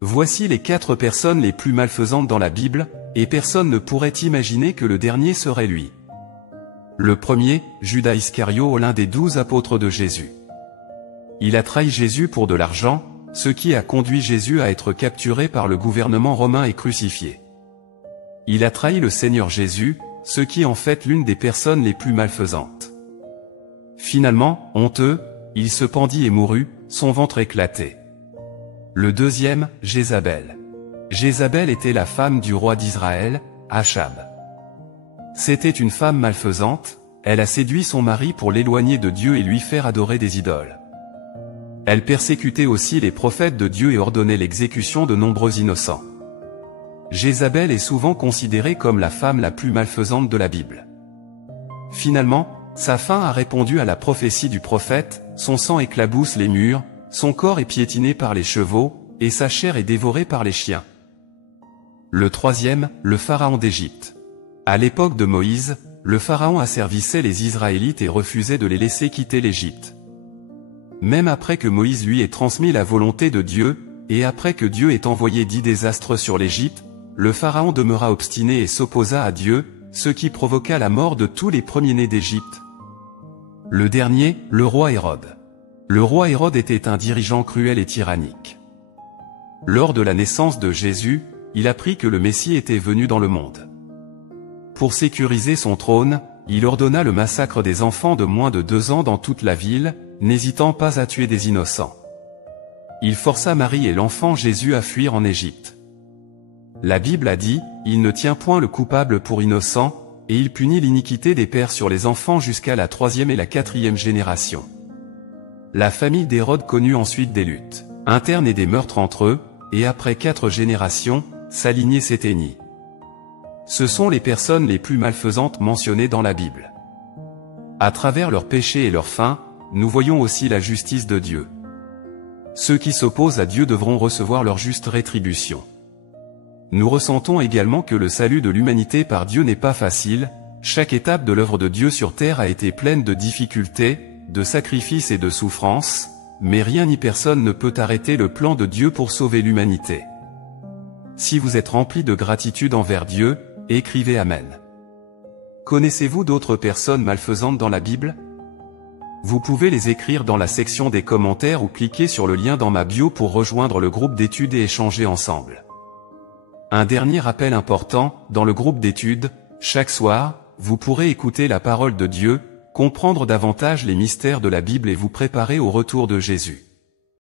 Voici les 4 personnes les plus malfaisantes dans la Bible, et personne ne pourrait imaginer que le dernier serait lui. Le premier, Judas Iscario, l'un des 12 apôtres de Jésus. Il a trahi Jésus pour de l'argent, ce qui a conduit Jésus à être capturé par le gouvernement romain et crucifié. Il a trahi le Seigneur Jésus, ce qui en fait l'une des personnes les plus malfaisantes. Finalement, honteux, il se pendit et mourut, son ventre éclaté. Le deuxième, Jézabel. Jézabel était la femme du roi d'Israël, Achab. C'était une femme malfaisante, elle a séduit son mari pour l'éloigner de Dieu et lui faire adorer des idoles. Elle persécutait aussi les prophètes de Dieu et ordonnait l'exécution de nombreux innocents. Jézabel est souvent considérée comme la femme la plus malfaisante de la Bible. Finalement, sa fin a répondu à la prophétie du prophète, son sang éclabousse les murs, son corps est piétiné par les chevaux, et sa chair est dévorée par les chiens. Le troisième, le pharaon d'Égypte. À l'époque de Moïse, le pharaon asservissait les Israélites et refusait de les laisser quitter l'Égypte. Même après que Moïse lui ait transmis la volonté de Dieu, et après que Dieu ait envoyé 10 désastres sur l'Égypte, le pharaon demeura obstiné et s'opposa à Dieu, ce qui provoqua la mort de tous les premiers-nés d'Égypte. Le dernier, le roi Hérode. Le roi Hérode était un dirigeant cruel et tyrannique. Lors de la naissance de Jésus, il apprit que le Messie était venu dans le monde. Pour sécuriser son trône, il ordonna le massacre des enfants de moins de 2 ans dans toute la ville, n'hésitant pas à tuer des innocents. Il força Marie et l'enfant Jésus à fuir en Égypte. La Bible a dit, « Il ne tient point le coupable pour innocent, et il punit l'iniquité des pères sur les enfants jusqu'à la 3e et la 4e génération. » La famille d'Hérode connut ensuite des luttes internes et des meurtres entre eux, et après 4 générations, sa lignée s'éteignit. Ce sont les personnes les plus malfaisantes mentionnées dans la Bible. À travers leurs péchés et leurs faim, nous voyons aussi la justice de Dieu. Ceux qui s'opposent à Dieu devront recevoir leur juste rétribution. Nous ressentons également que le salut de l'humanité par Dieu n'est pas facile, chaque étape de l'œuvre de Dieu sur terre a été pleine de difficultés, de sacrifices et de souffrances, mais rien ni personne ne peut arrêter le plan de Dieu pour sauver l'humanité. Si vous êtes rempli de gratitude envers Dieu, écrivez Amen. Connaissez-vous d'autres personnes malfaisantes dans la Bible? Vous pouvez les écrire dans la section des commentaires ou cliquer sur le lien dans ma bio pour rejoindre le groupe d'études et échanger ensemble. Un dernier rappel important, dans le groupe d'études, chaque soir, vous pourrez écouter la parole de Dieu, comprendre davantage les mystères de la Bible et vous préparer au retour de Jésus.